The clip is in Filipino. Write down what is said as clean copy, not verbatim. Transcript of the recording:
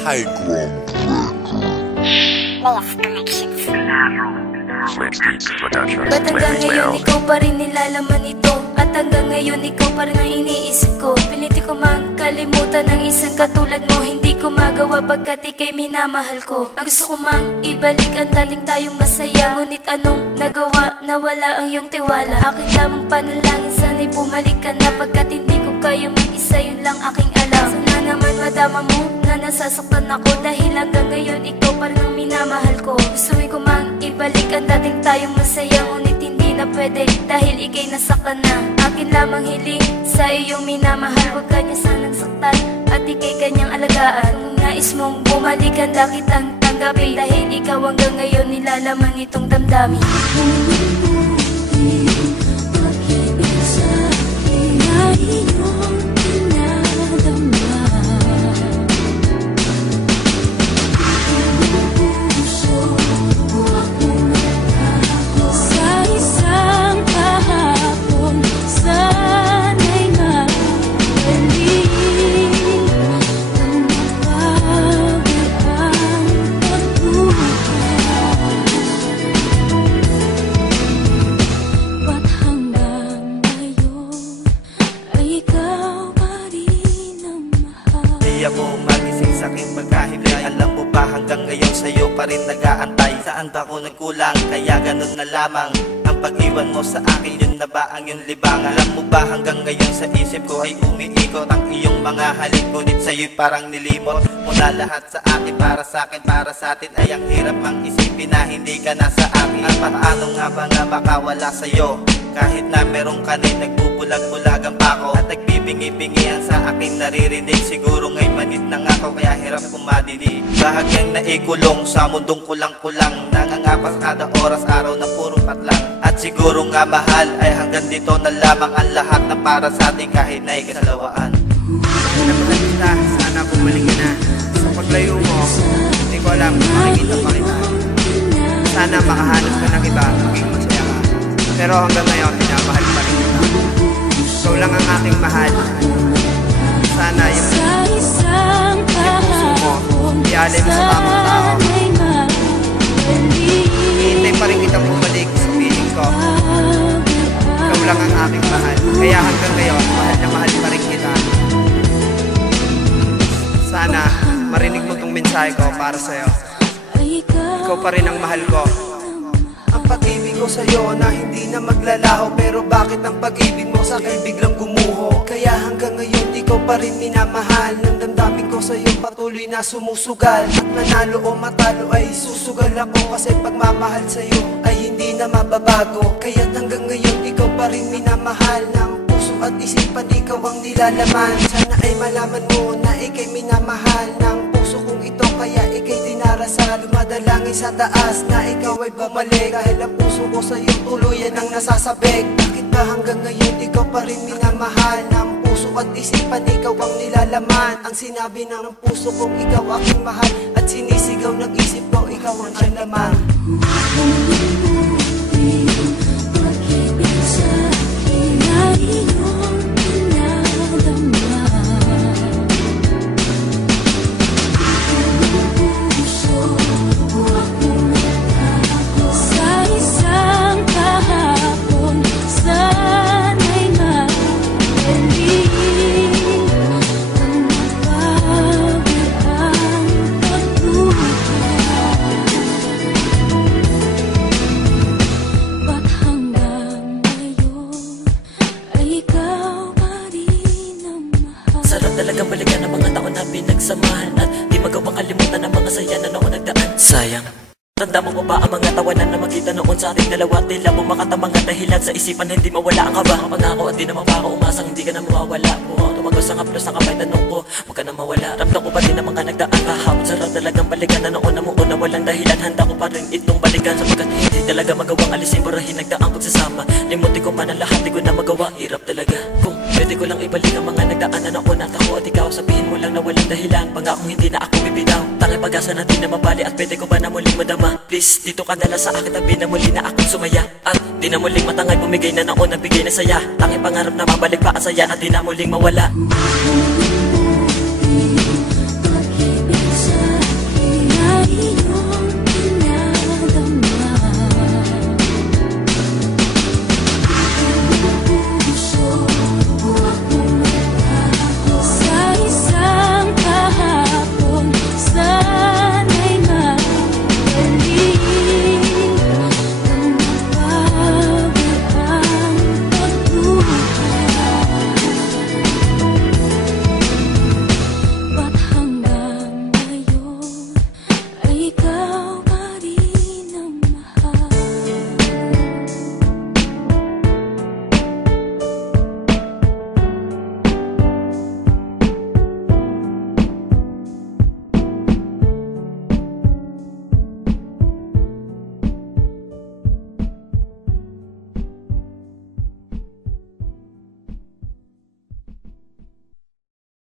High Ground Connections. Ba't hanggang ngayon ikaw pa rin nilalaman ito? At hanggang ngayon ikaw pa rin ang iniisip ko. Pilitin ko mang kalimutan ng isang katulad mo. Hindi ko magawa pagkat ika'y minamahal ko. Ang gusto ko mang ibalik ang dating tayong masaya. Ngunit anong nagawa? Nawala ang iyong tiwala. Aking lamang panalangin, sana'y bumalik ka na. Pagkat hindi ko kaya mag-isa, yun lang aking alam. Sana naman madama mo na nasasaktan ako. Dahil hanggang ngayon ikaw pa rin ang minamahal ko. Gustuin ko mang ibalik ang dating tayong masaya. Ngunit hindi na pwede dahil ika'y nasaktan na. Akin lamang hiling sa iyong minamahal. Huwag ka niya sanang saktan at ika'y kanyang alagaan. Kung nais mong bumalik, handa kitang tanggapin. Dahil ikaw hanggang ngayon nilalaman itong damdamin. Di ako magising sa aking pagkahimlay. Alam mo ba hanggang ngayon sa'yo pa rin nag-aantay? Saan ba ako nagkulang? Kaya ganun na lamang ang pag-iwan mo sa akin. Yun na ba ang iyong libangan? Alam mo ba hanggang ngayon sa isip ko ay umiikot ang iyong mga halik. Ngunit sa'yo'y parang nilimot mo na lahat sa akin. Para sa akin, para sa atin ay ang hirap mang isipin na hindi ka na sa akin. At paano nga ba na makawala sa'yo? Kahit na merong kanay nagbubulag-bulagan pa ako at nagbibingi-bingihan sa aking naririnig. Siguro nga'y manid na nga ako kaya hirap kong madinig. Bahagyang naikulong sa mundong kulang-kulang. Nangangapas kada oras, araw na puro patlang. At siguro nga mahal ay hanggang dito na lamang ang lahat na para sa atin kahit na ikasalawaan. Pinapagal kita, sana bumalik ka na. Sa paglayo mo, hindi ko alam kung makikita pa kita. Sana makahanap ka ng iba, maging masaya ka. Pero hanggang ngayon, minamahal pa rin kita. Ikaw lang ang aking mahal. Sana yung puso mo, ialay mo sa tamang tao. Hihintay pa rin kitang bumalik sa piling ko. Ikaw lang ang aking mahal. Kaya hanggang ngayon, mahal na mahal pa rin kita. Sana marinig mo itong mensahe ko para sa'yo. Ikaw pa rin ang mahal ko. Ang pag-ibig ko sa'yo na hindi na maglalaho. Pero bakit ang pag-ibig mo sa'kin biglang gumuho? Kaya hanggang ngayon ikaw pa rin minamahal. Ng damdamin ko sa'yo patuloy na sumusugal. At manalo o matalo ay susugal ako. Kasi pagmamahal sa'yo ay hindi na mababago. Kaya't hanggang ngayon ikaw pa rin minamahal. Ng puso at isipan ikaw ang nilalaman. Sana ay malaman mo na ika'y minamahal ng puso kong ito. Kaya ika'y dinarasal, dumadalangin sa taas na ikaw ay bumalik. Dahil ang puso ko sa'yo tuluyan ang nasasabik. Bakit ba hanggang ngayon ikaw pa rin minamahal? Ng puso at isipan ikaw ang nilalaman. Ang sinabi ng puso kong ikaw aking mahal. At sinisigaw ng isip ko ikaw ang siyang laman. Talagang balikan ang mga taon na pinagsamahan. At di magawang kalimutan ang mga saya na noon nagdaan. Sayang, tanda mo ba ang mga tawanan na makita noon sa ating dalawa? Tila mo makatamang at dahilan sa isipan hindi mawala ang kaba. Kapag-ako at di naman pa ako umasang hindi ka na mawawala. Kung tumagos ang haplos ng kamay tanong ko, huwag ka na mawala. Ramdam ko pa rin ang mga nagdaan kahapon. Sarap talagang balikan na noon na muon na walang dahilan. Handa ko pa rin itong balikan sapagkat hindi talaga magawang alisin. Parahin nagdaang pagsasama. Limutin ko man ang lahat, di ko na magawa. Hirap talaga. Kung pwede ko lang ibalik ang mga nagdaan na noon at ako at ikaw. Sabihin mo lang na walang dahilan. Pangakong hindi na ako bibitaw. Tanging pag-asa na di na mabali. At pwede ko ba na muling madama? Please, dito ka nala sa akin. Tabi na muli na akong sumaya. At di na muling matangay. Bumigay na noon, nagbigay na saya. Tanging pangarap na mabalik pa ang saya. At di na muling mawala.